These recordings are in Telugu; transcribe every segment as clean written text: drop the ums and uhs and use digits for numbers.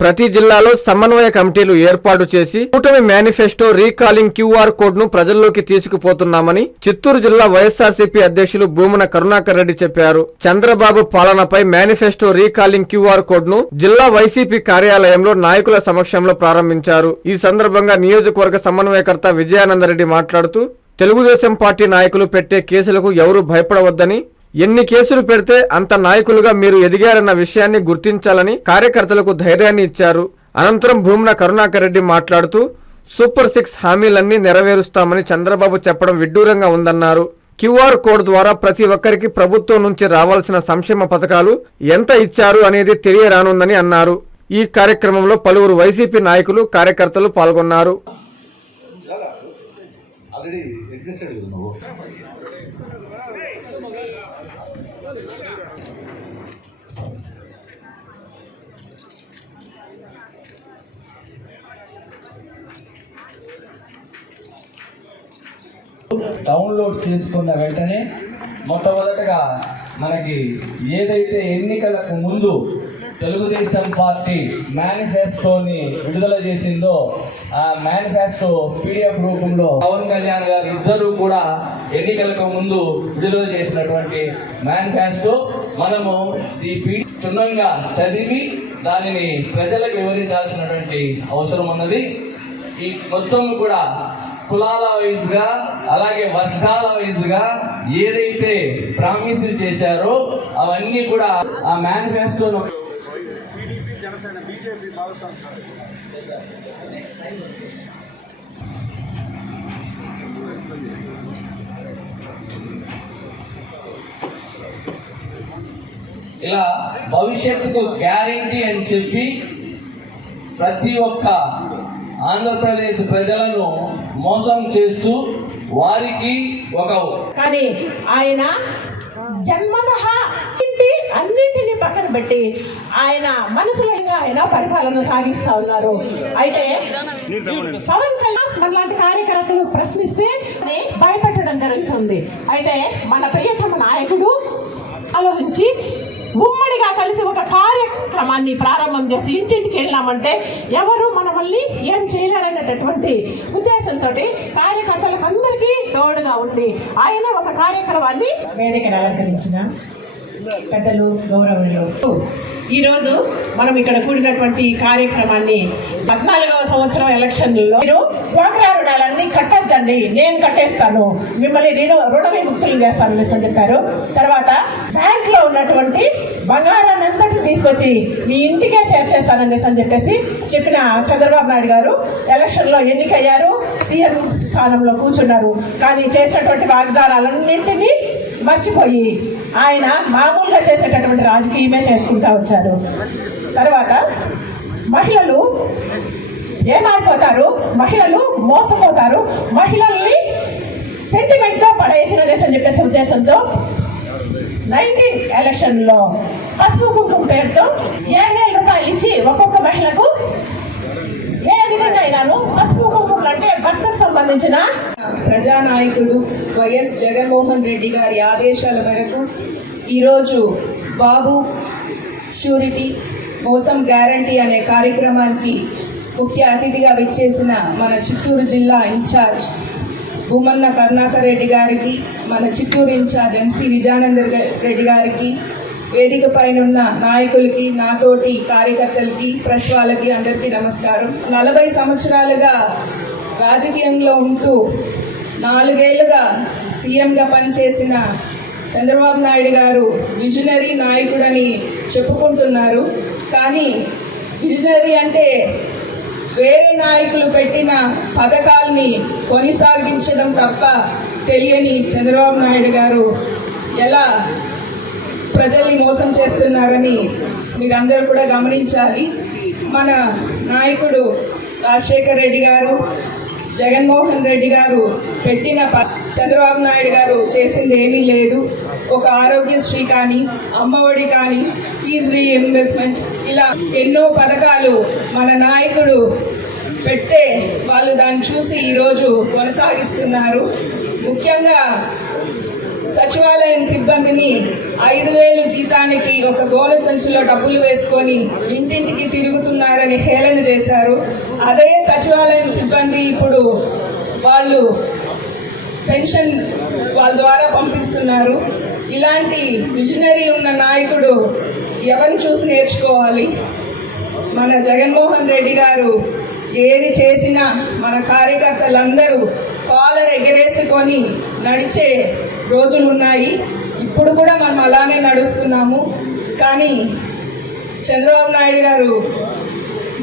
ప్రతి జిల్లాలో సమన్వయ కమిటీలు ఏర్పాటు చేసి కూటమి మేనిఫెస్టో రీకాలింగ్ QR కోడ్ ను ప్రజల్లోకి తీసుకుపోతున్నామని చిత్తూరు జిల్లా వైఎస్ఆర్సీపీ అధ్యక్షులు భూమన కరుణాకర్ రెడ్డి చెప్పారు. చంద్రబాబు పాలనపై మేనిఫెస్టో రీకాలింగ్ QR కోడ్ ను జిల్లా వైసీపీ కార్యాలయంలో నాయకుల సమక్షంలో ప్రారంభించారు. ఈ సందర్భంగా నియోజకవర్గ సమన్వయకర్త విజయానందరెడ్డి మాట్లాడుతూ తెలుగుదేశం పార్టీ నాయకులు పెట్టే కేసులకు ఎవరూ భయపడవద్దని, ఎన్ని కేసులు పెడితే అంత నాయకులుగా మీరు ఎదిగారన్న విషయాన్ని గుర్తించాలని కార్యకర్తలకు ధైర్యాన్ని ఇచ్చారు. అనంతరం భూమన కరుణాకర్ రెడ్డి మాట్లాడుతూ సూపర్ 6 హామీలన్నీ నెరవేరుస్తామని చంద్రబాబు చెప్పడం విడ్డూరంగా ఉందన్నారు. QR కోడ్ ద్వారా ప్రతి ఒక్కరికి ప్రభుత్వం నుంచి రావాల్సిన సంక్షేమ పథకాలు ఎంత ఇచ్చారు అనేది తెలియరానుందని అన్నారు. ఈ కార్యక్రమంలో పలువురు వైసీపీ నాయకులు, కార్యకర్తలు పాల్గొన్నారు. డౌన్లోడ్ చేసుకున్న వెంటనే మొట్టమొదటగా మనకి ఏదైతే ఎన్నికలకు ముందు తెలుగుదేశం పార్టీ మేనిఫెస్టోని విడుదల చేసిందో ఆ మేనిఫెస్టో PDF రూపంలో పవన్ కళ్యాణ్ గారు ఇద్దరు కూడా ఎన్నికలకు ముందు విడుదల చేసినటువంటి మేనిఫెస్టో మనము ఈ క్షుణ్ణంగా చదివి దానిని ప్రజలకు వివరించాల్సినటువంటి అవసరం ఉన్నది. ఈ మొత్తం కూడా కులాల వైజ్గా అలాగే వర్గాల వైజ్గా ఏదైతే ప్రామిసులు చేశారో అవన్నీ కూడా ఆ మేనిఫెస్టోను ఇలా భవిష్యత్తుకు గ్యారెంటీ అని చెప్పి ప్రతి ఒక్క ఆంధ్రప్రదేశ్ ప్రజలను మోసం చేస్తూ వారికి ఒక కానీ ఆయన జన్మతః అన్నింటినీ పక్కన పెట్టి ఆయన మనసులో ఆయన పరిపాలన సాగిస్తా ఉన్నారు. అయితే పవన్ కళ్యాణ్ మనలాంటి కార్యకర్తలు ప్రశ్నిస్తే భయపెట్టడం జరుగుతుంది. అయితే మన ప్రియతమ నాయకుడు ఆలోచించి ఉమ్మడిగా కలిసి ఒక కార్యక్రమాన్ని ప్రారంభం చేసి ఇంటింటికి వెళ్ళామంటే ఎవరు మన వల్లి ఏం చేయలేరనేటటువంటి ఉద్దేశంతో కార్యకర్తలకు అందరికీ తోడుగా ఉంది ఆయన ఒక కార్యక్రమాన్ని వేదికను అలంకరించిన పెద్దలు, గౌరవులు, ఈరోజు మనం ఇక్కడ కూడినటువంటి కార్యక్రమాన్ని 14వ సంవత్సరం ఎలక్షన్లలో మీరు డ్వాక్రా రుణాలన్నీ కట్టద్దండి, నేను కట్టేస్తాను, మిమ్మల్ని నేను రుణ విముక్తులు చేస్తానని చెప్పారు. తర్వాత బ్యాంక్లో ఉన్నటువంటి బంగారాన్ని అంతటి తీసుకొచ్చి మీ ఇంటికే చేర్చేస్తానని చెప్పేసి చెప్పిన చంద్రబాబు నాయుడు గారు ఎలక్షన్లో ఎన్నికయ్యారు, సీఎం స్థానంలో కూర్చున్నారు. కానీ చేసినటువంటి వాగ్దానాలన్నింటినీ మర్చిపోయి ఆయన మామూలుగా చేసేటటువంటి రాజకీయమే చేసుకుంటూ వచ్చారు. తర్వాత మహిళలు ఏమైపోతారు, మహిళలు మోసపోతారు, మహిళల్ని సెంటిమెంట్తో పడేసిననేసి అని చెప్పేసి ఉద్దేశంతో 19 ఎలక్షన్లో పసుపు కుంకుమ పేరుతో 7,000 రూపాయలు ఇచ్చి ఒక్కొక్క మహిళకు ఏ విధంగా అయినాను పసుపు కుంకుమలు అంటే భర్తకు సంబంధించిన ప్రజానాయకుడు వైఎస్ జగన్మోహన్ రెడ్డి గారి ఆదేశాల మేరకు ఈరోజు బాబు షూరిటీ మోసం గ్యారంటీ అనే కార్యక్రమానికి ముఖ్య అతిథిగా విచ్చేసిన మన చిత్తూరు జిల్లా ఇన్ఛార్జ్ భూమన్న కరుణాకర్ రెడ్డి గారికి, మన చిత్తూరు ఇన్ఛార్జ్ MC విజయానందర్ రెడ్డి గారికి, వేదిక పైన నాయకులకి, నాతోటి కార్యకర్తలకి, ప్రెస్ వాళ్ళకి అందరికీ నమస్కారం. 40 సంవత్సరాలుగా రాజకీయంలో ఉంటూ 4 ఏళ్లుగా సీఎంగా పనిచేసిన చంద్రబాబు నాయుడు గారు విజనరీ నాయకుడని చెప్పుకుంటున్నారు. కానీ విజనరీ అంటే వేరే నాయకులు పెట్టిన పథకాల్ని కొనసాగించడం తప్ప తెలియని చంద్రబాబు నాయుడు గారు ఎలా ప్రజల్ని మోసం చేస్తున్నారని మీరందరూ కూడా గమనించాలి. మన నాయకుడు రాజశేఖర్ రెడ్డి గారు, జగన్మోహన్ రెడ్డి గారు పెట్టిన చంద్రబాబు నాయుడు గారు చేసింది ఏమీ లేదు. ఒక ఆరోగ్యశ్రీ కానీ, అమ్మఒడి కానీ, ఫీజు రీఇంబర్స్మెంట్, ఇలా ఎన్నో పథకాలు మన నాయకుడు పెడితే వాళ్ళు దాన్ని చూసి ఈరోజు కొనసాగిస్తున్నారు. ముఖ్యంగా సచివాలయం సిబ్బందిని 5,000 జీతాన్ని సంవత్సరానికి ఒక గోనె సంచిలో డబ్బులు వేసుకొని ఇంటింటికి తిరుగుతున్నారని హేళన చేశారు. అదే సచివాలయం సిబ్బంది ఇప్పుడు వాళ్ళు పెన్షన్ వాళ్ళ ద్వారా పంపిస్తున్నారు. ఇలాంటి విజనరీ ఉన్న నాయకుడు ఎవరిని చూసి నేర్చుకోవాలి? మన జగన్మోహన్ రెడ్డి గారు ఏది చేసినా మన కార్యకర్తలందరూ కాలర్ ఎగరేసుకొని నడిచే రోజులు ఉన్నాయి. ఇప్పుడు కూడా మనం అలానే నడుస్తున్నాము. కానీ చంద్రబాబు నాయుడు గారు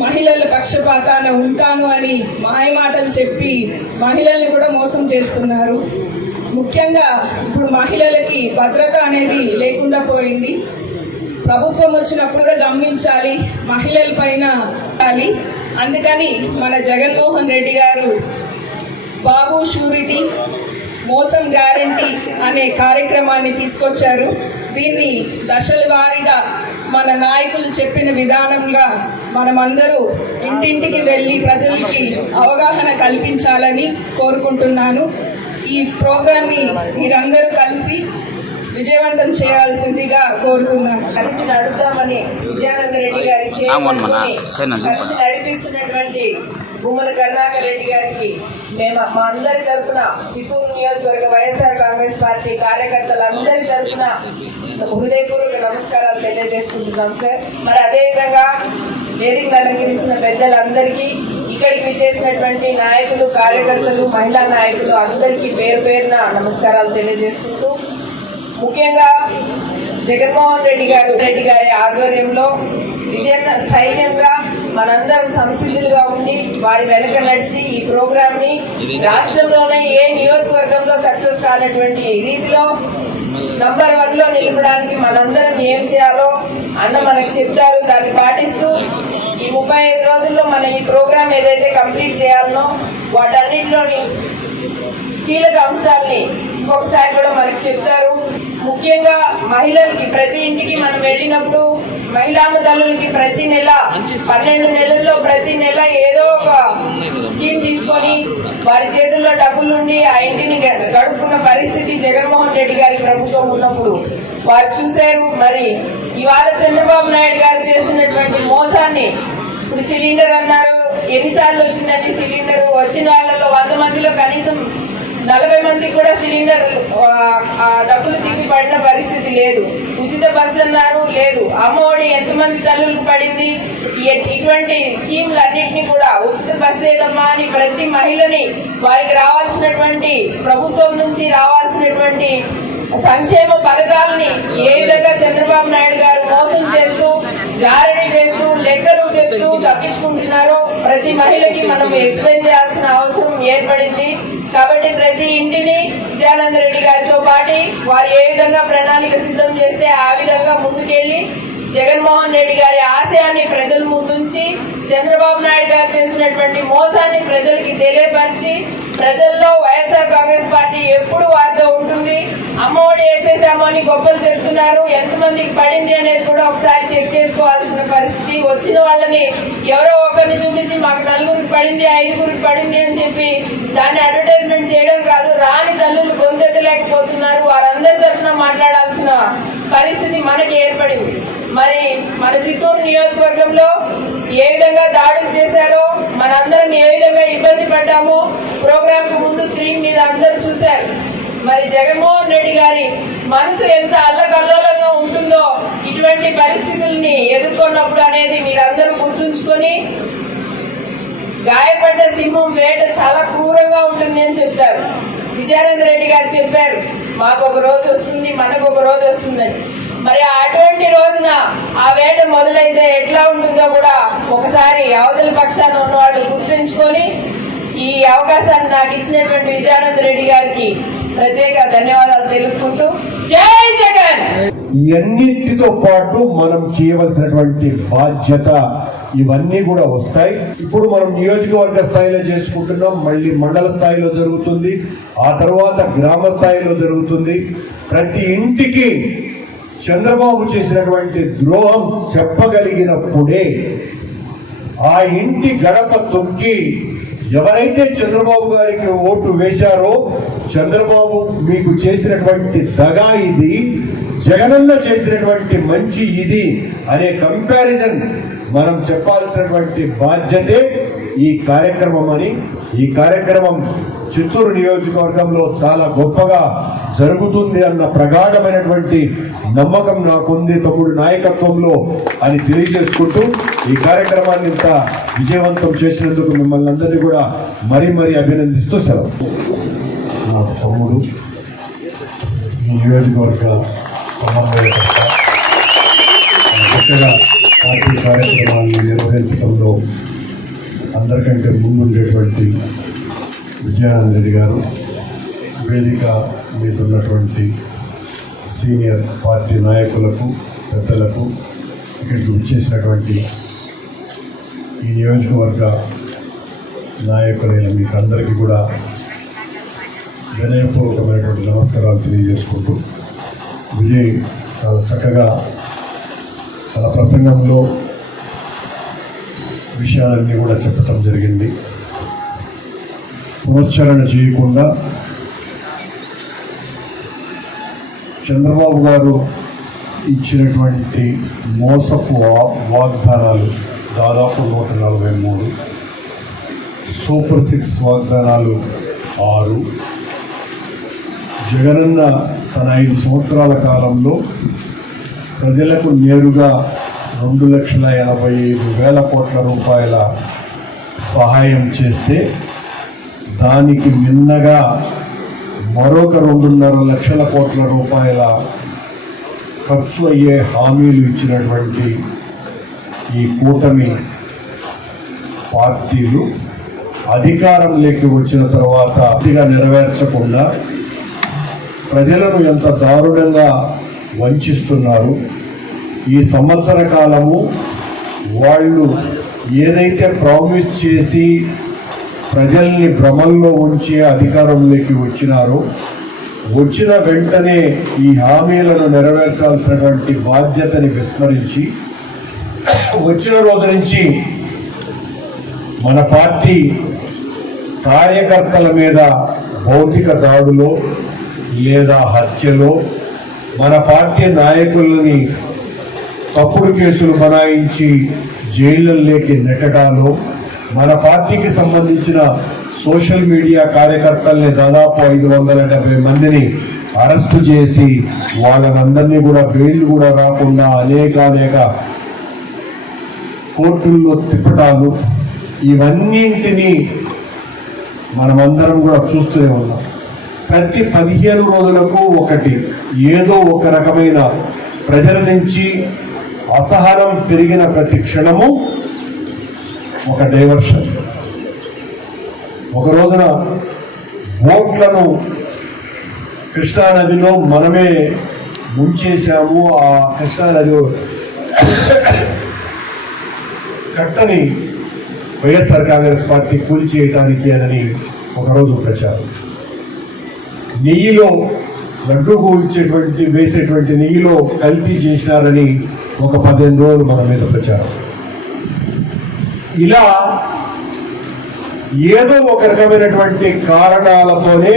మహిళల పక్షపాతాన ఉంటాను అని మాయమాటలు చెప్పి మహిళల్ని కూడా మోసం చేస్తున్నారు. ముఖ్యంగా ఇప్పుడు మహిళలకి భద్రత అనేది లేకుండా పోయింది. ప్రభుత్వం వచ్చినప్పుడు కూడా గమనించాలి, మహిళల పైన ఉండాలి. అందుకని మన జగన్మోహన్ రెడ్డి గారు బాబు షూరిటీ మోసం గ్యారంటీ అనే కార్యక్రమాన్ని తీసుకొచ్చారు. దీన్ని దశల వారీగా మన నాయకులు చెప్పిన విధానంగా మనమందరూ ఇంటింటికి వెళ్ళి ప్రజలకి అవగాహన కల్పించాలని కోరుకుంటున్నాను. ఈ ప్రోగ్రామ్ని మీరందరూ కలిసి విజయవంతం చేయాల్సిందిగా కోరుతున్నాను. కలిసి నడుద్దామని విజయానంద రెడ్డి గారికి కలిసి నడిపిస్తున్నటువంటి భూమన కరుణాకర్ రెడ్డి గారికి మా అందరి తరఫున చిత్తూరు నియోజకవర్గ వైఎస్ఆర్ కాంగ్రెస్ పార్టీ కార్యకర్తలందరి తరఫున హృదయపూర్వక నమస్కారాలు తెలియజేసుకుంటున్నాం సార్. మరి అదేవిధంగా వేదికను అలంకరించిన పెద్దలందరికీ, ఇక్కడికి విచ్చేసినటువంటి నాయకులు, కార్యకర్తలు, మహిళా నాయకులు అందరికీ పేరు పేరున నమస్కారాలు తెలియజేసుకుంటూ, ముఖ్యంగా జగన్మోహన్ రెడ్డి గారి ఆధ్వర్యంలో విజయ సైన్యంగా మనందరం సంసిద్ధులుగా ఉండి వారి వెనక నడిచి ఈ ప్రోగ్రామ్ని రాష్ట్రంలోనే ఏ నియోజకవర్గంలో సక్సెస్ కానటువంటి రీతిలో నంబర్ 1లో నిలపడానికి మనందరం ఏం చేయాలో అన్న మనకు చెప్తారు. దాన్ని పాటిస్తూ ఈ 35 రోజుల్లో మన ఈ ప్రోగ్రామ్ ఏదైతే కంప్లీట్ చేయాలనో వాటన్నిటిలోని కీలక అంశాలని ఇంకొకసారి కూడా మనకు చెప్తారు. ముఖ్యంగా మహిళలకి ప్రతి ఇంటికి మనం వెళ్ళినప్పుడు మహిళామ తల్లులకి ప్రతి నెల 12 నెలల్లో ప్రతి నెల ఏదో ఒక స్కీమ్ తీసుకొని వారి చేతుల్లో డబ్బులుండి ఆ ఇంటిని గడుపుకున్న పరిస్థితి జగన్మోహన్ రెడ్డి గారి ప్రభుత్వం ఉన్నప్పుడు వారు చూశారు. మరి ఇవాళ చంద్రబాబు నాయుడు గారు చేస్తున్నటువంటి మోసాన్ని, ఇప్పుడు సిలిండర్ అన్నారు, ఎన్నిసార్లు వచ్చిందండి సిలిండర్? వచ్చిన వాళ్ళలో 100 మందిలో కనీసం 40 మందికి కూడా సిలిండర్ డబ్బులు తిప్పి పడిన పరిస్థితి లేదు. ఉచిత బస్సు అన్నారు, లేదు. అమ్మఒడి ఎంతమంది తల్లులకు పడింది? ఇటువంటి స్కీమ్లు అన్నింటినీ కూడా ఉచిత బస్సు ఏదమ్మా అని ప్రతి మహిళని వారికి రావాల్సినటువంటి ప్రభుత్వం నుంచి రావాల్సినటువంటి సంక్షేమ పథకాలని ఏ విధంగా చంద్రబాబు నాయుడు గారు మోసం చేస్తూ, గారడీ చేస్తూ, లెక్కలు చెప్తూ తప్పించుకుంటున్నారో ప్రతి మహిళకి మనం ఎక్స్ప్లెయిన్ చేయాల్సిన అవసరం ఏర్పడింది. కాబట్టి ప్రతి ఇంటిని విజయానంద రెడ్డి గారితో పాటు వారు ఏ విధంగా ప్రణాళిక సిద్ధం చేస్తే ఆ విధంగా ముందుకెళ్లి జగన్మోహన్ రెడ్డి గారి ఆశయాన్ని ప్రజల ముందుంచి చంద్రబాబు నాయుడు గారు చేసినటువంటి మోసాన్ని ప్రజలకి తెలియపరిచి ప్రజల్లో వైఎస్ఆర్ కాంగ్రెస్ పార్టీ ఎప్పుడు వారితో ఉంటుంది. అమ్మఒడి వేసేసాము అని గొప్పలు చెప్తున్నారు, ఎంతమందికి పడింది అనేది కూడా ఒకసారి చెక్ చేసుకోవాల్సిన పరిస్థితి. వచ్చిన వాళ్ళని ఎవరో ఒకరిని చూపించి మాకు 4గురికి పడింది, 5గురికి పడింది అని చెప్పి దాన్ని అడ్వర్టైజ్మెంట్ చేయడం కాదు. రాని తల్లులు గొంతెత్తలేకపోతున్నారు, వారందరి తరఫున మాట్లాడాల్సిన పరిస్థితి మనకి ఏర్పడింది. మరి మన చిత్తూరు నియోజకవర్గంలో ఏ విధంగా దాడులు చేశారో, మనందరం ఏ విధంగా ఇబ్బంది పడ్డామో ప్రోగ్రామ్ కు ముందు స్క్రీన్ మీద అందరూ చూశారు. మరి జగన్మోహన్ రెడ్డి గారి మనసు ఎంత అల్లకల్లోలంగా ఉంటుందో ఇటువంటి పరిస్థితుల్ని ఎదుర్కొన్నప్పుడు అనేది మీరందరూ గుర్తుంచుకొని, గాయపడ్డ సింహం వేట చాలా క్రూరంగా ఉంటుంది అని చెప్తారు. విజయానంద రెడ్డి గారు చెప్పారు, మాకు ఒక రోజు వస్తుంది, మనకు ఒక రోజు వస్తుందని. మరి అటువంటి రోజున ఆ వేట మొదలైతే ఎట్లా ఉంటుందో కూడా ఒకసారి అవతల పక్షాన ఉన్నవాళ్ళు గుర్తుంచుకొని ఈ అవకాశాన్ని నాకు ఇచ్చినటువంటి విజయానంద రెడ్డి గారికి ప్రత్యేక ధన్యవాదాలు తెలుపుకుంటూ జై జగన్. ఇవన్నిటితో పాటు మనం చేయవలసినటువంటి బాధ్యత ఇవన్నీ కూడా వస్తాయి. ఇప్పుడు మనం నియోజకవర్గ స్థాయిలో చేసుకుంటున్నాం, మళ్ళీ మండల స్థాయిలో జరుగుతుంది, ఆ తర్వాత గ్రామ స్థాయిలో జరుగుతుంది. ప్రతి ఇంటికి చంద్రబాబు చేసినటువంటి ద్రోహం చెప్పగలిగినప్పుడే ఆ ఇంటి గడప తొక్కి ఎవరైతే చంద్రబాబు గారికి ఓటు వేశారో చంద్రబాబు మీకు చేసినటువంటి దగా ఇది, జగనన్న చేసినటువంటి మంచి ఇది అనే కంపారిజన్ మనం చెప్పాల్సినటువంటి బాధ్యతే ఈ కార్యక్రమం అని, ఈ కార్యక్రమం చిత్తూరు నియోజకవర్గంలో చాలా గొప్పగా జరుగుతుంది అన్న ప్రగాఢమైనటువంటి నమ్మకం నాకుంది తమ్ముడు నాయకత్వంలో అని తెలియజేసుకుంటూ ఈ కార్యక్రమాన్ని ఇంత విజయవంతం చేసినందుకు మిమ్మల్ని అందరినీ కూడా మరీ అభినందిస్తూ సెలవు. నా తమ్ముడు ఈ నియోజకవర్గ సమన్వయకర్త, చక్కగా పార్టీ కార్యక్రమాన్ని నిర్వహించడంలో అందరికంటే ముందుండేటువంటి విజయానంద రెడ్డి గారు, వేదిక మీద ఉన్నటువంటి సీనియర్ పార్టీ నాయకులకు, పెద్దలకు, ఇక్కడికి వచ్చేసినటువంటి ఈ నియోజకవర్గ నాయకులైన మీకు అందరికీ కూడా వినయపూర్వకమైనటువంటి నమస్కారాలు తెలియజేసుకుంటూ, విజయ్ చాలా చక్కగా తన ప్రసంగంలో విషయాలన్నీ కూడా చెప్పటం జరిగింది. పునశ్చరణ చేయకుండా చంద్రబాబు గారు ఇచ్చినటువంటి మోసపు వాగ్దానాలు దాదాపు 143, సూపర్ 6 వాగ్దానాలు 6, జగనన్న తన 5 సంవత్సరాల కాలంలో ప్రజలకు నేరుగా 2,85,000 కోట్ల రూపాయల సహాయం చేస్తే దానికి మిన్నగా మరొక 2.5 లక్షల కోట్ల రూపాయల ఖర్చు అయ్యే హామీలు ఇచ్చినటువంటి ఈ కూటమి పార్టీలు అధికారంలోకి వచ్చిన తర్వాత పూర్తిగా నెరవేర్చకుండా ప్రజలను ఎంత దారుణంగా వంచిస్తున్నారు. ఈ సంవత్సర కాలము వాళ్ళు ఏదైతే ప్రామిస్ చేసి ప్రజల్ని భ్రమల్లో ఉంచి అధికారంలోకి వచ్చినారో, వచ్చిన వెంటనే ఈ హామీలను నెరవేర్చాల్సినటువంటి బాధ్యతని విస్మరించి వచ్చిన రోజు నుంచి మన పార్టీ కార్యకర్తల మీద భౌతిక దాడులో లేదా హత్యలో, మన పార్టీ నాయకులని తప్పుడు కేసులు బనాయించి జైళ్ళలోకి నెట్టడాలో, మన పార్టీకి సంబంధించిన సోషల్ మీడియా కార్యకర్తల్ని దాదాపు 570 మందిని అరెస్టు చేసి వాళ్ళనందరినీ కూడా బెయిల్ కూడా రాకుండా అనేక కోర్టుల్లో తిప్పటాలు, ఇవన్నింటినీ మనమందరం కూడా చూస్తూనే ఉన్నాం. ప్రతి 15 రోజులకు ఏదో ఒక రకమైన ప్రజల నుంచి అసహనం పెరిగిన ప్రతి క్షణము ఒక డైవర్షన్. ఒక రోజున బోట్లను కృష్ణానదిలో మనమే ముంచేశాము, ఆ కృష్ణానది కట్టని వైఎస్ఆర్ కాంగ్రెస్ పార్టీ కూల్చేయటానికి అని ఒకరోజు ప్రచారం. నెయ్యిలో లడ్డూకు వేసేటువంటి నెయ్యిలో కల్తీ చేసినారని ఒక 15 రోజులు మన మీద ప్రచారం. ఇలా ఏదో ఒక రకమైనటువంటి కారణాలతోనే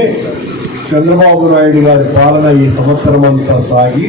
చంద్రబాబు నాయుడు గారి పాలన ఈ సంవత్సరం అంతా సాగి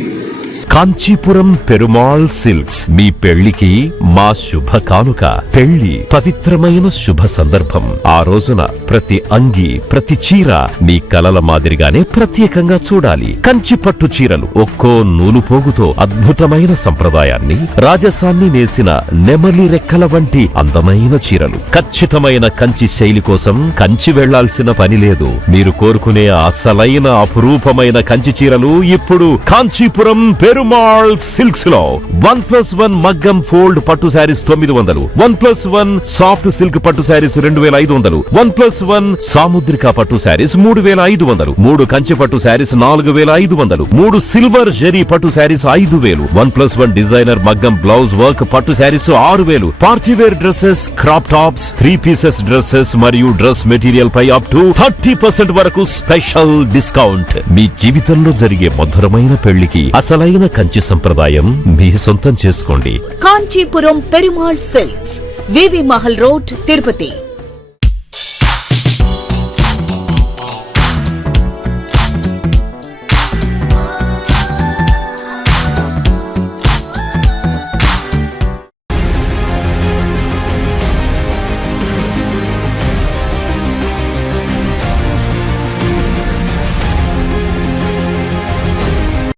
కాంచీపురం పెరుమాళ్ సిల్క్స్ మీ పెళ్లికి మా శుభ కానుక. పెళ్లి పవిత్రమైన శుభ సందర్భం. ఆ రోజున ప్రతి అంగి, ప్రతి చీర మీ కలల మాదిరిగానే ప్రత్యేకంగా చూడాలి. కంచి పట్టు చీరలు ఒక్కో నూలు పోగుతో అద్భుతమైన సంప్రదాయాన్ని, రాజసాన్ని నేసిన నెమలి రెక్కల వంటి అందమైన చీరలు. ఖచ్చితమైన కంచి శైలి కోసం కంచి వెళ్లాల్సిన పని లేదు. మీరు కోరుకునే అసలైన అపురూపమైన కంచి చీరలు ఇప్పుడు కాంచీపురం పెరుమాళ్ సిల్క్స్ లో 1+1 మగ్గం ఫోల్డ్ పట్టు శారీస్ 900, 1+1 సాఫ్ట్ సిల్క్ పట్టు శారీస్ 2500, 1+1 సాముద్రిక పట్టు శారీస్ 3500, 3 కంచి పట్టు శారీస్ 4500, 3 సిల్వర్ జెరీ పట్టు శారీస్ 5000, 1+1 డిజైనర్ మగ్గం బ్లౌజ్ వర్క్ పట్టు saris 6000, party wear dresses, crop tops, 3 pieces dresses మరియు డ్రెస్ మెటీరియల్ పై అప్ టు 30% వరకు స్పెషల్ డిస్కౌంట్. మీ జీవితంలో జరిగే మధురమైన పెళ్లికి అసలైన కంచి సంప్రదాయం మీ సొంతం చేసుకోండి. కాంచీపురం పెరుమాళ్ సిల్క్స్, వివి మహల్ రోడ్, తిరుపతి.